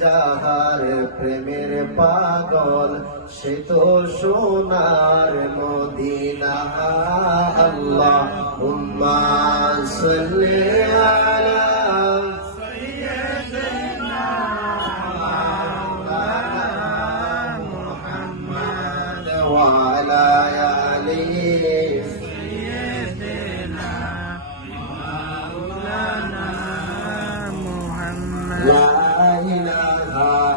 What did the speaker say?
যাহার প্রেমের পাগল সে তো সোনার মদিনা আল্লাহ উম্মা সাল্লি আলা محمد وعلى آله لا إله